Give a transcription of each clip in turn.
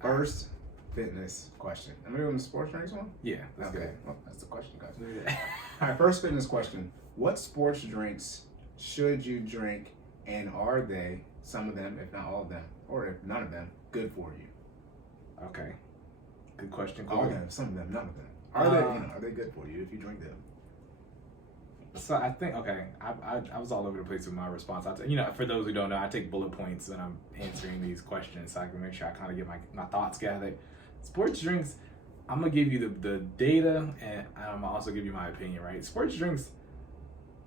First fitness question. Am I doing the sports drinks one? Yeah, that's okay. good. Well, that's the question, guys. All right, first fitness question. What sports drinks should you drink, and are they, some of them, if not all of them, or if none of them, good for you? Okay. Good question, All Cory. of them, some of them, none of them. Are they, are they good for you if you drink them? So I think, okay, I was all over the place with my response. For those who don't know, I take bullet points when I'm answering these questions so I can make sure I kind of get my thoughts gathered. Sports drinks, I'm going to give you the data, and I'm going to also give you my opinion, right? Sports drinks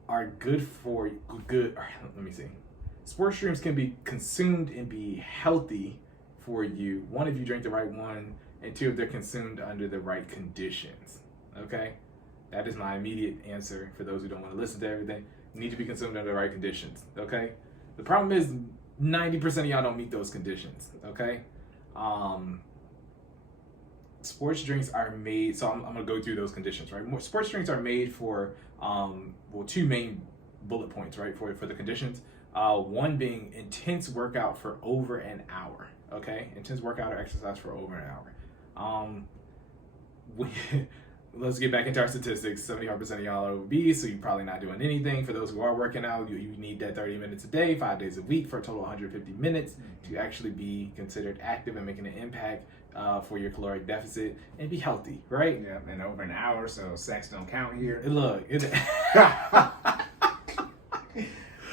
are good for, let me see. Sports drinks can be consumed and be healthy for you. One, if you drink the right one, and two, if they're consumed under the right conditions, okay? That is my immediate answer for those who don't want to listen to everything. Need to be consumed under the right conditions, okay? The problem is 90% of y'all don't meet those conditions, okay? Sports drinks are made, so I'm going to go through those conditions, right? Sports drinks are made for, two main bullet points, right, for the conditions. One being intense workout for over an hour, okay? Intense workout or exercise for over an hour. Let's get back into our statistics. 75% of y'all are obese, so you're probably not doing anything. For those who are working out, you need that 30 minutes a day, 5 days a week for a total of 150 minutes to actually be considered active and making an impact for your caloric deficit and be healthy, right? Yeah, and over an hour, so sex don't count here. Look,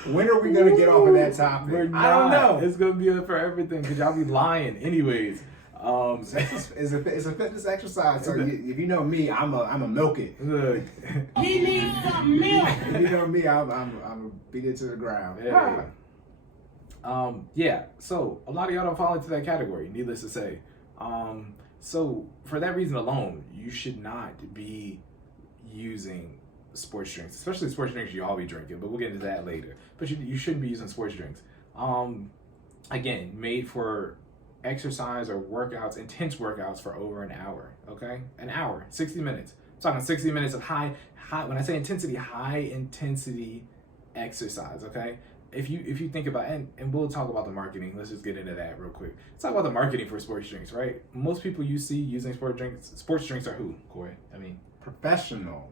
when are we gonna get off of that topic? I don't know. It's gonna be for everything because y'all be lying, anyways. It's a fitness exercise. So if you know me, I'm a milk it. Look, He needs some milk. If you know me, I'm beat it to the ground. Yeah. So a lot of y'all don't fall into that category. Needless to say. So for that reason alone, you should not be using sports drinks, especially sports drinks you all be drinking. But we'll get into that later. But you shouldn't be using sports drinks. Again, made for exercise or workouts, intense workouts for over an hour, okay? An hour, 60 minutes. I'm talking 60 minutes of high, when I say intensity, high intensity exercise, okay? If you think about, and we'll talk about the marketing, let's just get into that real quick. Let's talk about the marketing for sports drinks, right? Most people you see using sports drinks are who, Cory? Professional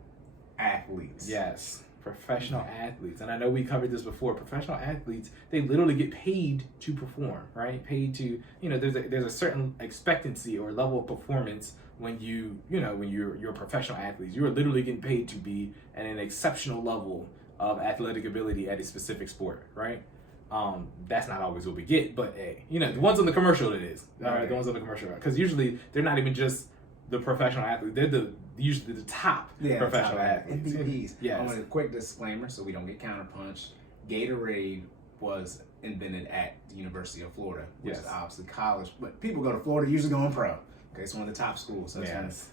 athletes. Yes. Professional athletes, and I know we covered this before. Professional athletes, they literally get paid to perform, right? Paid to, there's a certain expectancy or level of performance when you're a professional athlete. You are literally getting paid to be at an exceptional level of athletic ability at a specific sport, right? That's not always what we get, but hey, the ones on the commercial it is, all right? The ones on the commercial, because usually they're not even just the professional athlete; they're usually the top professional athletes. MVPs. Yes. I want a quick disclaimer so we don't get counterpunched. Gatorade was invented at the University of Florida, which is obviously college, but people go to Florida usually going pro. Okay, it's one of the top schools, so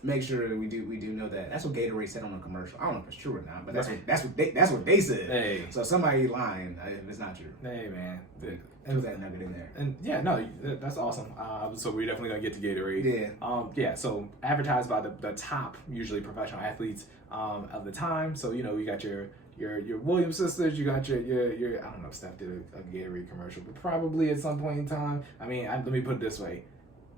make sure that we do know that. That's what Gatorade said on the commercial. I don't know if it's true or not, but that's what they said. Hey. So somebody lying if it's not true. Hey man, Put that nugget in there. And yeah, no, that's awesome. So we're definitely gonna get to Gatorade. Yeah. So advertised by the top, usually professional athletes of the time. So you got your Williams sisters, you got your I don't know if Steph did a Gatorade commercial, but probably at some point in time. I mean, let me put it this way.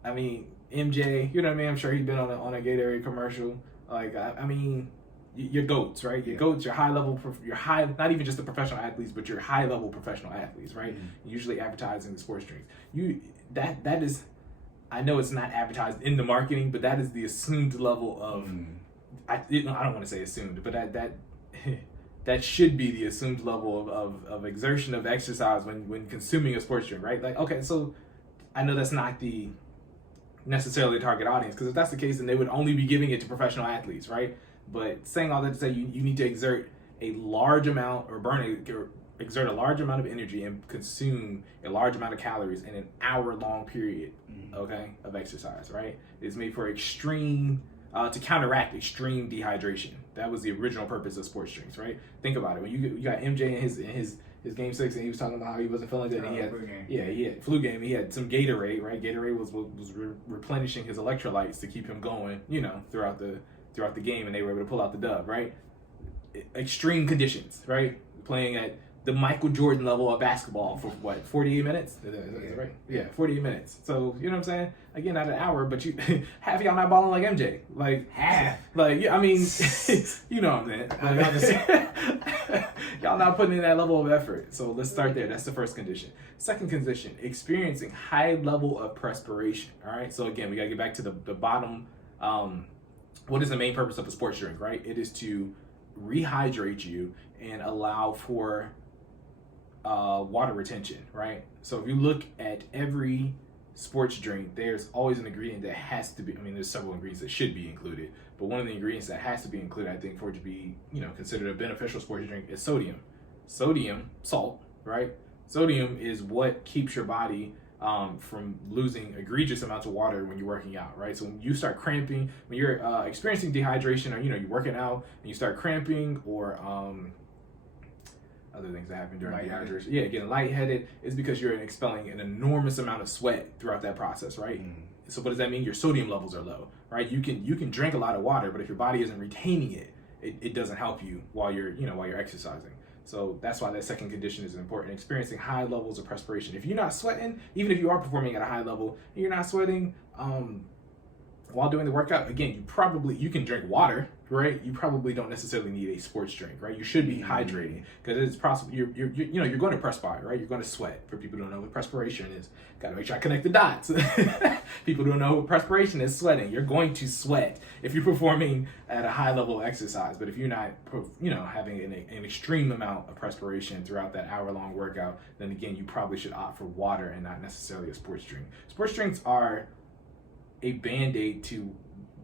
I mean, MJ, you know what I mean? I'm sure he's been on a Gatorade commercial. Like, I mean, your GOATs, right? Your GOATs, your high level, not even just the professional athletes, but your high level professional athletes, right? Usually advertising the sports drinks. That is, I know it's not advertised in the marketing, but that is the assumed level of, I don't want to say assumed, but that should be the assumed level of exertion of exercise when consuming a sports drink, right? Like, okay, so I know that's not the necessarily target audience, because if that's the case, then they would only be giving it to professional athletes, right? But saying all that to say, you need to exert a large amount exert a large amount of energy and consume a large amount of calories in an hour-long period, okay, of exercise, right? It's made for extreme, to counteract extreme dehydration. That was the original purpose of sports drinks, right? Think about it. When you got MJ in his game 6 and he was talking about how he wasn't feeling good, and he had flu game. He had some Gatorade, right? Gatorade was replenishing his electrolytes to keep him going, throughout the game, and they were able to pull out the dub, right? Extreme conditions, right? Playing at the Michael Jordan level of basketball for what, 48 minutes? Is that right? Yeah, 48 minutes. So, you know what I'm saying? Again, not an hour, but you half y'all not balling like MJ. Like, half. Like, yeah, I mean, you know what I'm saying? Like, y'all not putting in that level of effort. So let's start there. That's the first condition. Second condition, experiencing high level of perspiration. All right. So again, we got to get back to the bottom. What is the main purpose of a sports drink, right? It is to rehydrate you and allow for water retention, right? So if you look at every sports drink, there's always an ingredient that has to be, I mean, there's several ingredients that should be included, but one of the ingredients that has to be included, I think, for it to be, considered a beneficial sports drink is sodium. Sodium, salt, right? Sodium is what keeps your body from losing egregious amounts of water when you're working out, right? So when you start cramping, when you're experiencing dehydration, or you're working out and you start cramping, or other things that happen during dehydration, getting lightheaded, is because you're expelling an enormous amount of sweat throughout that process, right? So what does that mean? Your sodium levels are low, right? You can drink a lot of water, but if your body isn't retaining it, it doesn't help you while you're exercising. So that's why that second condition is important. Experiencing high levels of perspiration. If you're not sweating, even if you are performing at a high level, and you're not sweating while doing the workout, again, you can drink water, right? You probably don't necessarily need a sports drink, right? You should be hydrating, because it's possible you're going to perspire, right? You're going to sweat. For people who don't know what perspiration is, got to make sure I connect the dots. People who don't know what perspiration is, sweating. You're going to sweat if you're performing at a high level of exercise. But if you're not, having an extreme amount of perspiration throughout that hour-long workout, then again, you probably should opt for water and not necessarily a sports drink. Sports drinks are a band-aid to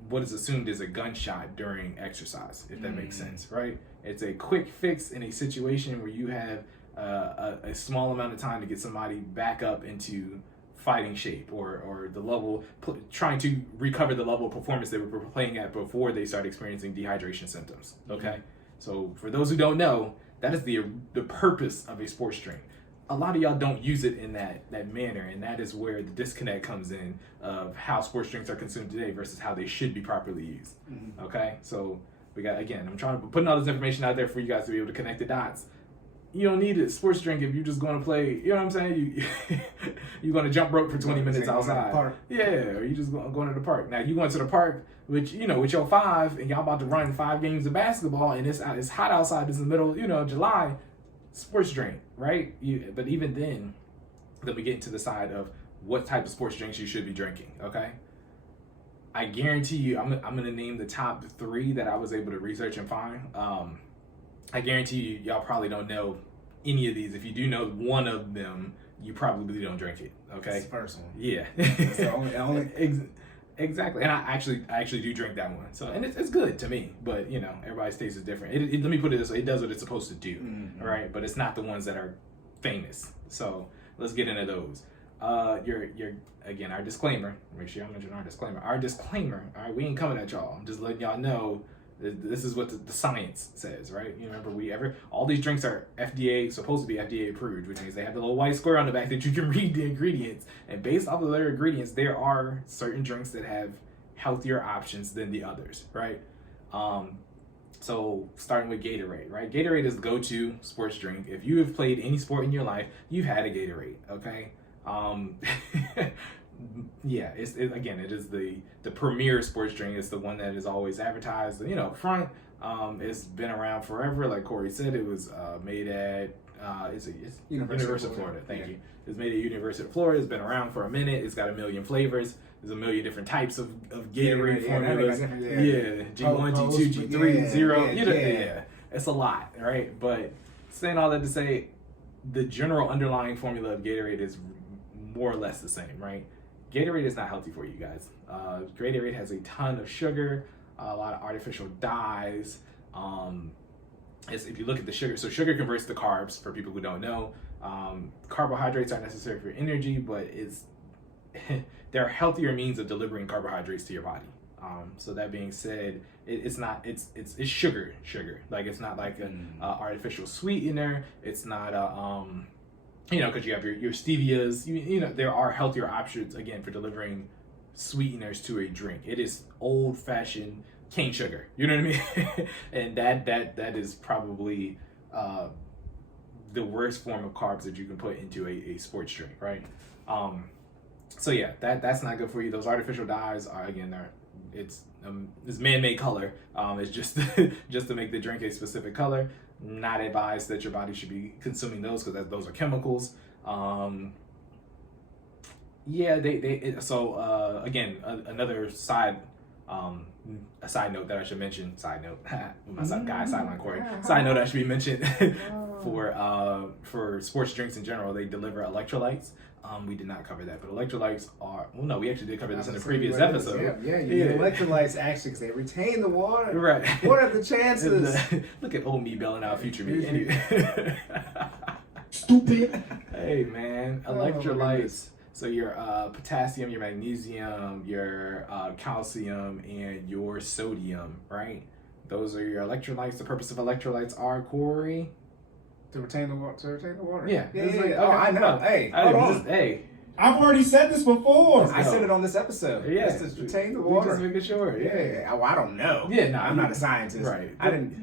what is assumed is a gunshot during exercise, if that makes sense, right? It's a quick fix in a situation where you have a small amount of time to get somebody back up into fighting shape, or the level, trying to recover the level of performance they were playing at before they started experiencing dehydration symptoms, okay? So for those who don't know, that is the purpose of a sports drink. A lot of y'all don't use it in that manner, and that is where the disconnect comes in of how sports drinks are consumed today versus how they should be properly used. Okay, so I'm trying to put all this information out there for you guys to be able to connect the dots. You don't need a sports drink if you're just going to play, you know what I'm saying? You're going to jump rope for 20 minutes outside. Yeah, or you just going to the park. Now, you going to the park with your 5, and y'all about to run 5 games of basketball, and it's hot outside, it's in the middle, of July. Sports drink, right? But even then we get into the side of what type of sports drinks you should be drinking, okay? I guarantee you, I'm going to name the top 3 that I was able to research and find. I guarantee you, y'all probably don't know any of these. If you do know one of them, you probably don't drink it, okay? It's the first one. Yeah. It's the only Exactly, and I actually do drink that one. So, and it's good to me, but everybody's taste is different. Let me put it this way: it does what it's supposed to do, right? But it's not the ones that are famous. So let's get into those. Again, our disclaimer. Make sure y'all mention our disclaimer. Our disclaimer. All right, we ain't coming at y'all. I'm just letting y'all know this is what the science says, right? You remember, all these drinks are supposed to be FDA approved, which means they have the little white square on the back that you can read the ingredients. And based off of their ingredients, there are certain drinks that have healthier options than the others, right? So starting with Gatorade, right? Gatorade is the go-to sports drink. If you have played any sport in your life, you've had a Gatorade, okay? It is the premier sports drink. It's the one that is always advertised, up front. It's been around forever. Like Cory said, it was made at it's University of Florida. Thank you. It's made at University of Florida. It's been around for a minute. It's got a million flavors. There's a million different types of Gatorade formulas. G1, G2, G3, 0. It's a lot, right? But saying all that to say, the general underlying formula of Gatorade is more or less the same, right? Gatorade is not healthy for you guys. Gatorade has a ton of sugar, a lot of artificial dyes. If you look at the sugar, so sugar converts to carbs, for people who don't know. Carbohydrates are necessary for energy, but there are healthier means of delivering carbohydrates to your body. So that being said, it's sugar. Like, it's not like an artificial sweetener. It's not because you have your stevias. There are healthier options, again, for delivering sweeteners to a drink. It is old-fashioned cane sugar. You know what I mean? And that is probably the worst form of carbs that you can put into a sports drink, right? So yeah, that's not good for you. Those artificial dyes are, again, it's man-made color. It's just just to make the drink a specific color. Not advised that your body should be consuming those, because those are chemicals. Yeah, again, another side a side note that I should mention. Side note, my guy sideline Cory. Side note that should be mentioned for sports drinks in general. They deliver electrolytes. We did not cover that, but electrolytes are, well, no, we actually did cover this in the previous episode. Yeah, you need electrolytes actually because they retain the water. Right. What are the chances? Look at old me bailing out future me. Anyway. Stupid. Hey man, electrolytes. So your potassium, your magnesium, your calcium, and your sodium, right? Those are your electrolytes. The purpose of electrolytes are, Cory? To retain the water. Yeah. Okay. Oh, I know. Hey, hold on. Hey. I've already said this before. I said it on this episode. Yeah. It's to retain the water. Just making sure. Yeah. Well, I don't know. Yeah, no. I'm not a scientist. Right.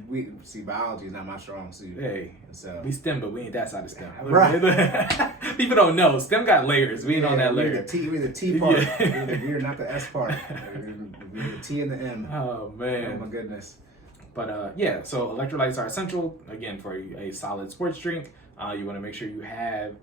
We see biology is not my strong suit. Hey. So We STEM, but we ain't that side of STEM. Right. People don't know. STEM got layers. We ain't on that layer. We're the T part. Yeah. We're not the S part. We're the T and the M. Oh man. Oh my goodness. But yeah, so electrolytes are essential, again, for a solid sports drink. You want to make sure you have,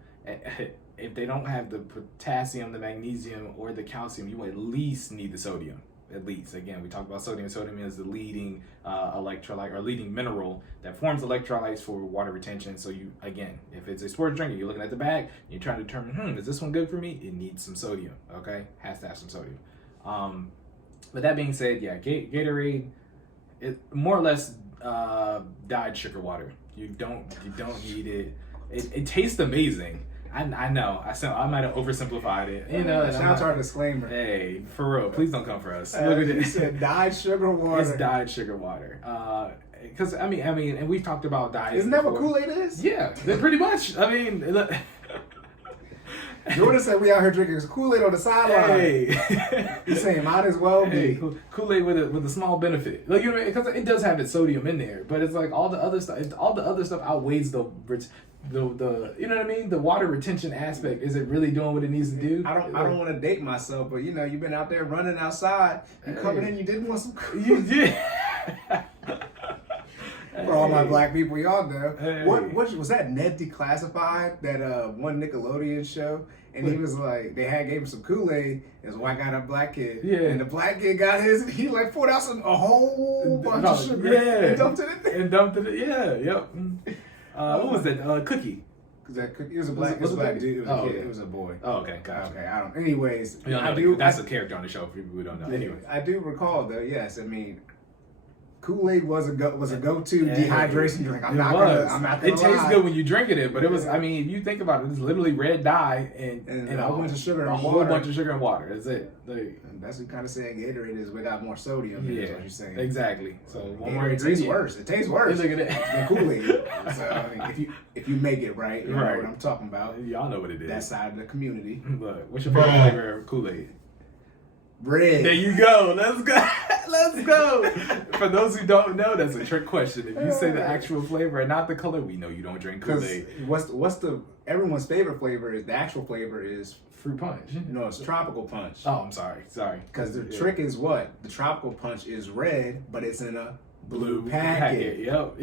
if they don't have the potassium, the magnesium, or the calcium, you at least need the sodium. At least. Again, we talked about sodium. Sodium is the leading electrolyte or leading mineral that forms electrolytes for water retention. So you, again, if it's a sports drink and you're looking at the bag and you're trying to determine, is this one good for me? It needs some sodium, okay? Has to have some sodium. But that being said, yeah, Gatorade, it more or less dyed sugar water. You don't need it. It tastes amazing. I know. I might have oversimplified it. You know. Shout out to our disclaimer. Hey, for real, please don't come for us. Look at it. You said dyed sugar water. It's dyed sugar water. Because I mean, and we've talked about dyes. Isn't that what Kool-Aid is? Yeah, pretty much. I mean, look. Jordan said we out here drinking Kool-Aid on the sideline. Hey, you saying might as well be. Hey, Kool-Aid with a small benefit, like, you know, because it does have its sodium in there, but it's like all the other stuff. All the other stuff outweighs the you know what I mean? The water retention aspect. Is it really doing what it needs to do? I don't want to date myself, but you know, you've been out there running outside. You coming in, you didn't want some. You did. For all my black people, y'all know. Hey. What was that? Ned Declassified, that one Nickelodeon show, and he was like, gave him some Kool-Aid. There's a white guy and a black kid, and the black kid got his. He like poured out a whole bunch of sugar, and dumped it in there. And dumped it. Yeah, yep. What was that? Cookie. It was a black dude. It was a kid. It was a boy. Oh, okay, gotcha. Okay, I don't. Anyways, that's a character on the show for people who don't know. Anyway, I do recall though. Yes, I mean, Kool-Aid was a go-to dehydration drink. I'm not gonna It tastes good when you drinking it, but it was. I mean, if you think about it, it's literally red dye and a whole bunch of sugar and water. A whole bunch of sugar and water. That's it. That's what kind of saying Gatorade is. We got more sodium. Yeah, is what you're saying. Exactly. So one more. It tastes worse. It tastes worse. Look at it. Than Kool-Aid. So I mean, if you make it right, you know what I'm talking about. Y'all know what it is. That side of the community. Look, what's your favorite flavor of Kool-Aid? Red. There you go. Let's go. Let's go. For those who don't know, that's a trick question. If you say the actual flavor and not the color, we know you don't drink Kool-Aid. Everyone's favorite flavor is the actual flavor is fruit punch. No, it's tropical punch. Oh, I'm sorry. Because the trick is what? The tropical punch is red, but it's in a blue packet. Yep.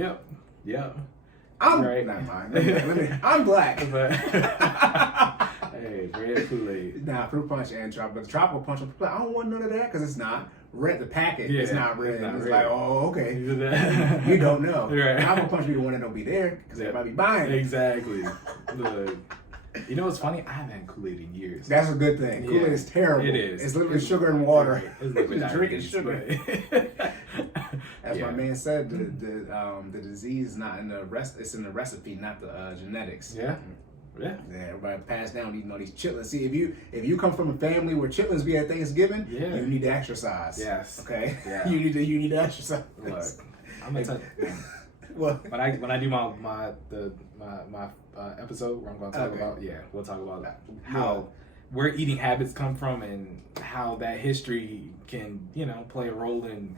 I'm right. Not mine. I'm black. Hey, red Kool-Aid. Nah, fruit punch and tropical. But the tropical punch, I don't want none of that because it's not red. The packet is not red. It's like, oh, okay. You don't know. Right. Tropical punch be the one that don't be there because everybody be buying it. Exactly. Look. You know what's funny? I haven't had Kool-Aid in years. That's a good thing. Kool-Aid is terrible. It is. It's literally sugar and water. It's literally drinking sugar. As my man said, the disease is not in the it's in the recipe, not the genetics. Yeah. Everybody passed down eating all these chitlins. See, if you come from a family where chitlins be at Thanksgiving, you need to exercise. Yes. Okay. Yeah. You need to exercise. Look, I'm gonna tell you. What? When I do my episode where I'm going to talk about we'll talk about how where eating habits come from and how that history can play a role in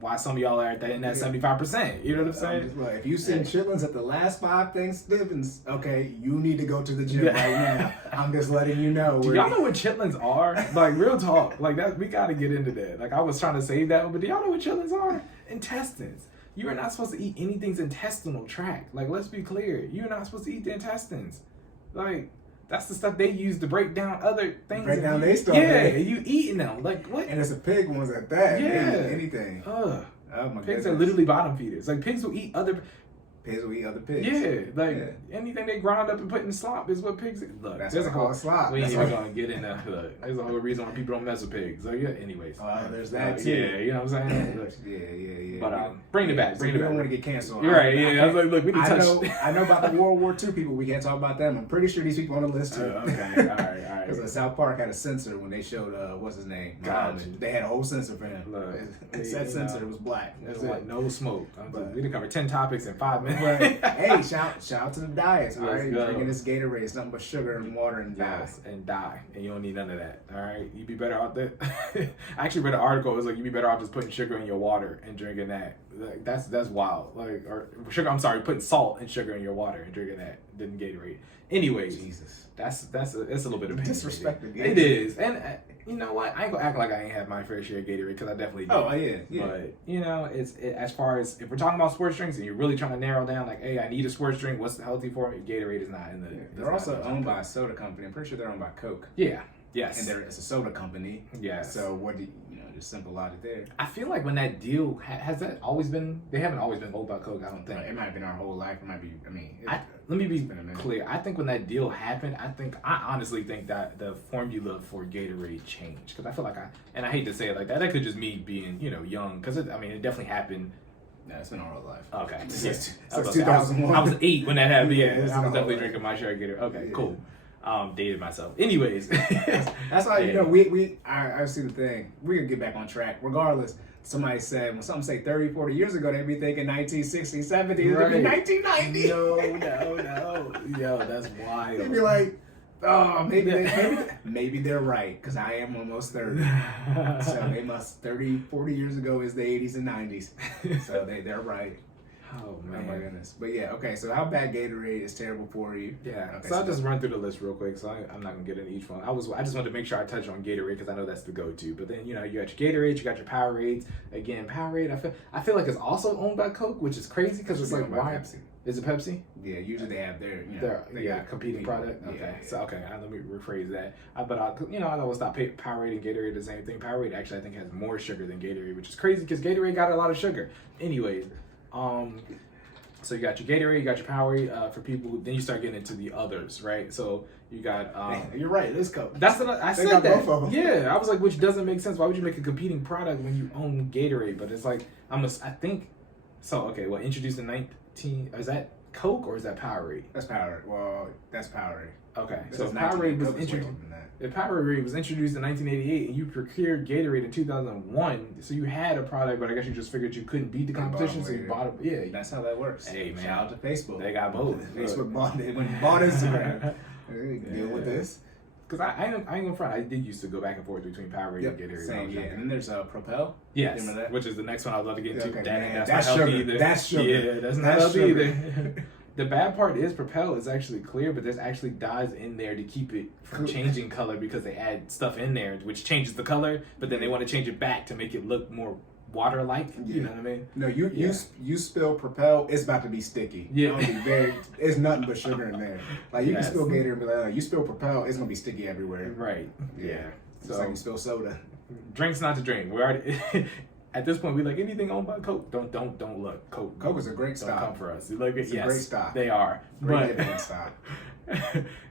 why some of y'all are at that in that 75%. You know what I'm saying? Like, if you seen chitlins at the last 5 Thanksgivings, okay, you need to go to the gym right now. I'm just letting you know. Do y'all know what chitlins are? Like, real talk. Like, that, we got to get into that. Like, I was trying to save that one, but do y'all know what chitlins are? Intestines. You are not supposed to eat anything's intestinal tract. Like, let's be clear. You're not supposed to eat the intestines. Like, that's the stuff they use to break down other things. Break down their stuff. Yeah, you eating them. Like, what? And it's a pig ones at that. Yeah. Anything. Ugh. Oh my Pigs goodness. are literally bottom feeders. Like, pigs will eat other... Pigs will eat other pigs. Yeah, like anything they grind up and put in slop is what pigs eat. Look, That's there's what a I call whole slop. We ain't That's even what- gonna get into look. There's a whole reason why people don't mess with pigs. So yeah, anyways. There's that too. Yeah, you know what I'm saying? Look. Yeah. But bring it back. Bring We it don't back. want to get canceled. You're right. Yeah, I was like, look, we need to touch. I know about the World War II people. We can't talk about them. I'm pretty sure these people on the list too. Okay. All right. Because South Park had a censor when they showed what's his name. Gotcha. They had a whole censor for him. Look, it said censor. It was black. That's That's like it. no smoke. But- We done covered 10 topics in 5 minutes. But hey, shout out to the diets. All Let's right, go. drinking this Gatorade. It's nothing but sugar and water and Yes, and die, and you don't need none of that. All right, you'd be better off that. I actually read an article. It was like you'd be better off just putting sugar in your water and drinking that. Like, that's wild. Like, or sugar. I'm sorry, putting salt and sugar in your water and drinking that than Gatorade. Anyways, Jesus. That's a little bit of Disrespect the It is, and you know what? I ain't gonna act like I ain't had my fair share of Gatorade because I definitely did. Oh yeah. But you know, as far as if we're talking about sports drinks and you're really trying to narrow down, like, hey, I need a sports drink. What's healthy for me? Gatorade is not in the. They're also owned by a soda company. I'm pretty sure they're owned by Coke. Yeah. Yes. And it's a soda company. Yes. So what do you know? Just simple logic there. I feel like when that deal has that always been. They haven't always been owned by Coke. I don't think. It might have been our whole life. It might be. I mean. Let me be been a minute. clear. I think when that deal happened, I honestly think that the formula for Gatorade changed because I feel like and I hate to say it like that. That could just me being young because it definitely happened. No, it's been our whole life. Okay. Since I was 2001. I was 8 when that happened. Yeah, it's I was been our whole definitely life. drinking my share of Gatorade. Okay, Yeah. cool. Dated myself. Anyways, That's why I see the thing. We're gonna get back on track. Regardless, somebody said when something say 30, 40 years ago, they'd be thinking 1960, 70, it'd be 1990. No. Yo, that's wild. They'd be like, oh, maybe they're right because I am almost 30. So they must 30, 40 years ago is the 80s and 90s. So they're right. Oh Oh my man. goodness. But yeah, okay. So how bad Gatorade is terrible for you? Yeah. Okay, So I'll just run through the list real quick. So I'm not gonna get into each one. I just wanted to make sure I touch on Gatorade because I know that's the go-to. But then you got your Gatorade, you got your Powerades. Again, Powerade. I feel like it's also owned by Coke, which is crazy because it's like owned by why Pepsi. Is it Pepsi? Yeah, usually they have their they Their got competing product. Okay, Yeah. so let me rephrase that. But I always thought Powerade and Gatorade are the same thing. Powerade actually I think has more sugar than Gatorade, which is crazy because Gatorade got a lot of sugar. Anyways, so you got your Gatorade, you got your Powerade for people. Then you start getting into the others, right? So you got. You're right. It is Coke. That's what I They said got that. both of them. Yeah, I was like, which doesn't make sense. Why would you make a competing product when you own Gatorade? But it's like I think. So okay, well, introduced in 19. Is that Coke or is that Powerade? That's Powerade. Well, that's Powerade. Okay, This so is Powerade 19 was Coke is way introduced. older than that. If Powerade was introduced in 1988 and you procured Gatorade in 2001, so you had a product, but I guess you just figured you couldn't beat the They bought competition, them so you later. bought it. Yeah, That's how that works. Hey, man. Shout out to Facebook. they got both. Facebook bought it when it bought Instagram. Deal with Yeah. this. Because I ain't gonna front. I did used to go back and forth between Powerade and Gatorade. when I Same. was Yeah, younger. and then there's Propel. Yes, Remember that? which is the next one I was about to get into. Okay, Dang, man, that's that's not healthy sugar. either. That's sugar. Yeah, that's not That's healthy sugar. either. The bad part is Propel is actually clear, but there's actually dyes in there to keep it from changing color because they add stuff in there which changes the color, but then they want to change it back to make it look more water-like. You Yeah. know what I mean? No, you spill Propel, it's about to be sticky. Yeah. It's gonna be it's nothing but sugar in there. Like you Yes. can spill Gator and be like, oh, you spill Propel, it's gonna be sticky everywhere. Right. Yeah. It's So like you spill soda. drinks not to drink. We're already at this point. We like anything owned by Coke. Don't look. Coke is a great Don't come stop. for us. Like It's a yes, great stop. They are. Great But dividend stop.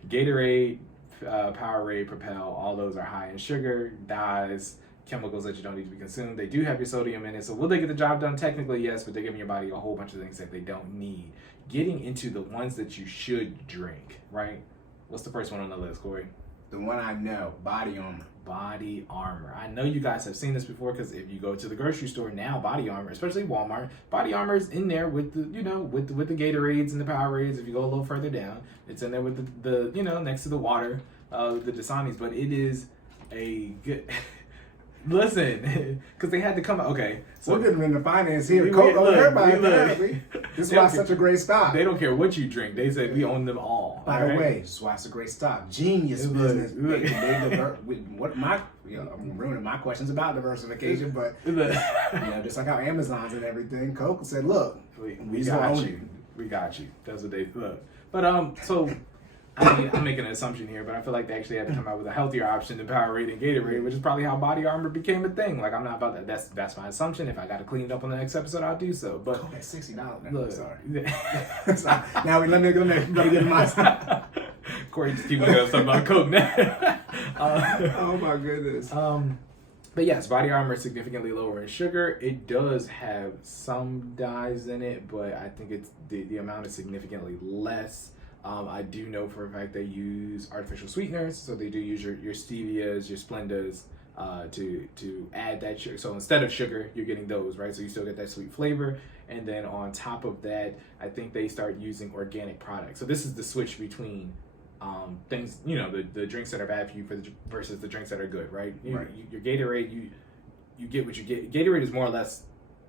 Gatorade, Powerade, Propel, all those are high in sugar, dyes, chemicals that you don't need to be consumed. They do have your sodium in it. So will they get the job done? Technically, yes, but they're giving your body a whole bunch of things that they don't need. Getting into the ones that you should drink, right? What's the first one on the list, Cory? The one I know, Body Armor. Body Armor. I know you guys have seen this before because if you go to the grocery store now, Body Armor, especially Walmart, Body Armor is in there with the with the Gatorades and the Powerades. If you go a little further down, it's in there with the next to the water, the Dasanis. But it is a good. Listen, because they had to come out. Okay, so we're getting into finance here. We- Coke look, everybody. we look. Apparently. This is They why don't it's such a great stock. they don't care what you drink. They said we own them all. By all the right? way, this is why it's a great stock. Genius Look, business. look. I'm ruining my questions about diversification, but just like how Amazon's and everything, Coke said, "Look, we still got own you. it." We got you. That's what they look. But so I mean, I'm making an assumption here, but I feel like they actually had to come out with a healthier option than Powerade and Gatorade, which is probably how Body Armor became a thing. Like, I'm not about that. That's my assumption. If I got to clean it up on the next episode, I'll do so. But Coke at $60. look, Sorry. So, now let me get my. Cory just keep looking up something about Coke now. Oh my goodness. But yes, Body Armor is significantly lower in sugar. It does have some dyes in it, but I think it's the amount is significantly less. I do know for a fact they use artificial sweeteners, so they do use your stevias, your Splendas to add that sugar. So instead of sugar, you're getting those, right? So you still get that sweet flavor. And then on top of that, I think they start using organic products. So this is the switch between things, the drinks that are bad for you versus the drinks that are good, right? Your Gatorade, you get what you get. Gatorade is more or less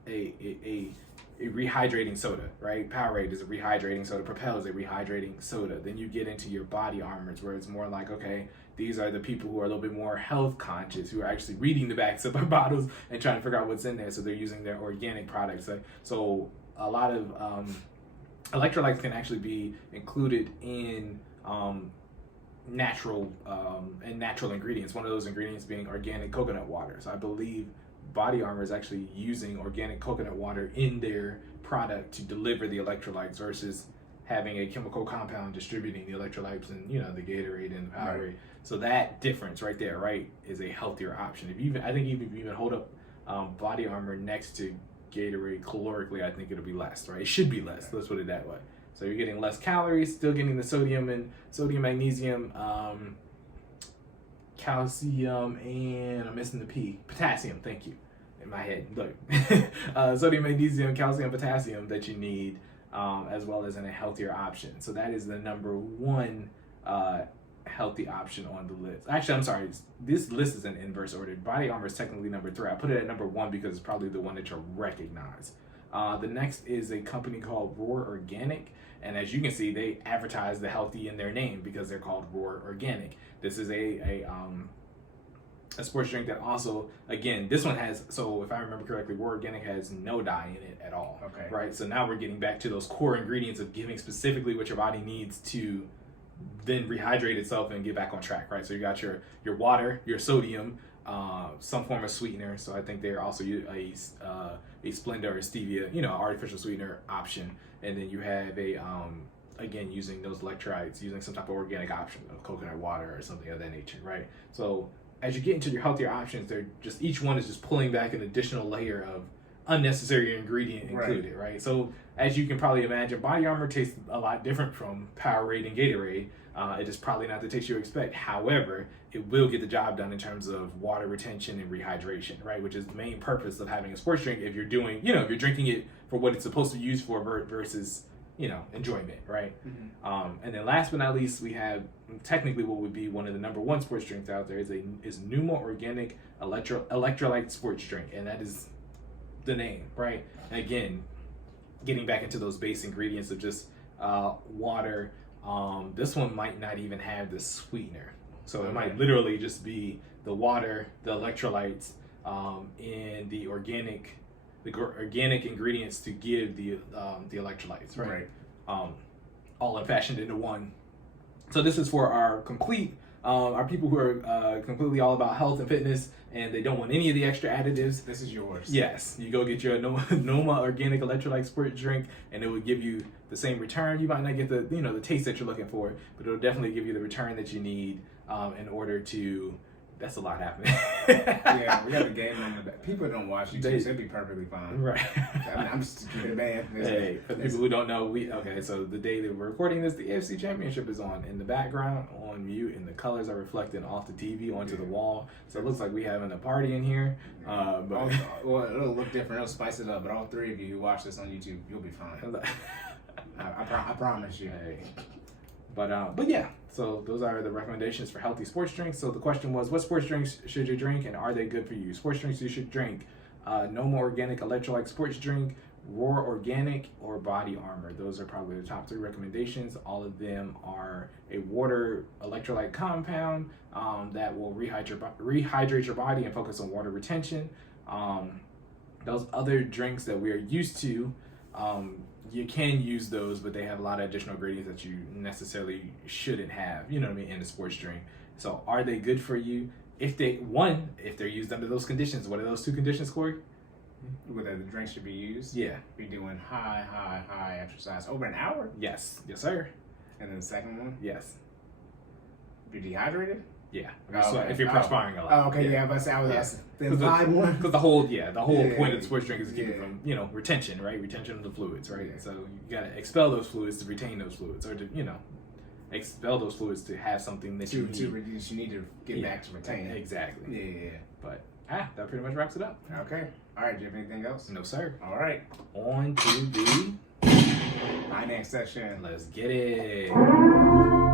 a rehydrating soda, right? Powerade is a rehydrating soda. Propel is a rehydrating soda. Then you get into your Body Armors, where it's more like, okay, these are the people who are a little bit more health conscious, who are actually reading the backs of our bottles and trying to figure out what's in there. So they're using their organic products. So a lot of electrolytes can actually be included in natural ingredients. One of those ingredients being organic coconut water. So I believe Body Armor is actually using organic coconut water in their product to deliver the electrolytes versus having a chemical compound distributing the electrolytes and the Gatorade and the Powerade. Right. So that difference right there, right, is a healthier option. If you even hold up Body Armor next to Gatorade calorically, I think it'll be less, right? It should be less. Let's put it that way. So you're getting less calories, still getting the sodium, magnesium, calcium, and I'm missing the P. Potassium, thank you. In my head, look. Sodium, magnesium, calcium, potassium that you need, as well as in a healthier option. So that is the number one healthy option on the list. Actually, I'm sorry. This list is in inverse order. Body Armor is technically number 3. I put it at number 1 because it's probably the one that you'll recognize. The next is a company called Roar Organic. And as you can see, they advertise the healthy in their name because they're called Roar Organic. This is a sports drink that also, again, this one has, so if I remember correctly, Roar Organic has no dye in it at all. Okay. Right? So now we're getting back to those core ingredients of giving specifically what your body needs to then rehydrate itself and get back on track, right? So you got your water, your sodium, some form of sweetener. So I think they're also a Splenda or a stevia, artificial sweetener option. And then you have again, using those electrolytes, using some type of organic option of coconut water or something of that nature, right? So as you get into your healthier options, they're just, each one is just pulling back an additional layer of unnecessary ingredient included, right? So as you can probably imagine, Body Armor tastes a lot different from Powerade and Gatorade. It is probably not the taste you expect. However, it will get the job done in terms of water retention and rehydration, right? Which is the main purpose of having a sports drink. If you're doing, if you're drinking it for what it's supposed to be used for versus, enjoyment, right? Mm-hmm. And then last but not least, we have technically what would be one of the number 1 sports drinks out there is Numa Organic Electrolyte sports drink, and that is the name, right? And again, getting back into those base ingredients of just water. This one might not even have the sweetener, so it might literally just be the water, the electrolytes, and the organic ingredients to give the electrolytes, right? All fashioned into one. So this is for our people who are completely all about health and fitness, and they don't want any of the extra additives. This is yours. Yes, you go get your Noma Organic Electrolyte Sports Drink, and it will give you the same return. You might not get the taste that you're looking for, but it'll definitely give you the return that you need in order to. That's a lot happening. Yeah, we got the game on the back. People don't watch YouTube, so it'd be perfectly fine. Right. I mean, I'm just a kid, man. Hey, for the people who don't know, so the day that we're recording this, the AFC Championship is on in the background, on mute, and the colors are reflecting off the TV onto the wall. So it looks like we're having a party in here. But well, it'll look different. It'll spice it up. But all 3 of you who watch this on YouTube, you'll be fine. I promise you. Hey. But yeah, So those are the recommendations for healthy sports drinks. So the question was, what sports drinks should you drink, and are they good for you? Sports drinks you should drink: No More Organic Electrolyte sports drink, Roar Organic, or Body Armor. Those are probably the top 3 recommendations. All of them are a water electrolyte compound that will rehydrate your body and focus on water retention. Those other drinks that we are used to, you can use those, but they have a lot of additional ingredients that you necessarily shouldn't have, you know what I mean, in a sports drink. So are they good for you? If they're used under those conditions. What are those 2 conditions, Cory? Whether the drink should be used. Yeah. Be doing high exercise over an hour. Yes, sir. And then the second one, Yes. be dehydrated. Yeah. Okay. If you're perspiring a lot. Oh, okay. Yeah, but I was asking. Then one. Because the whole point of the sports drink is to keep it from, retention, right? Retention of the fluids, right? Yeah. So you gotta expel those fluids to retain those fluids, or to, expel those fluids to have something that you need. To reduce, you need to get back to retain. Exactly. Yeah. But that pretty much wraps it up. Okay. All right. Do you have anything else? No, sir. All right. On to the Finance session. Let's get it.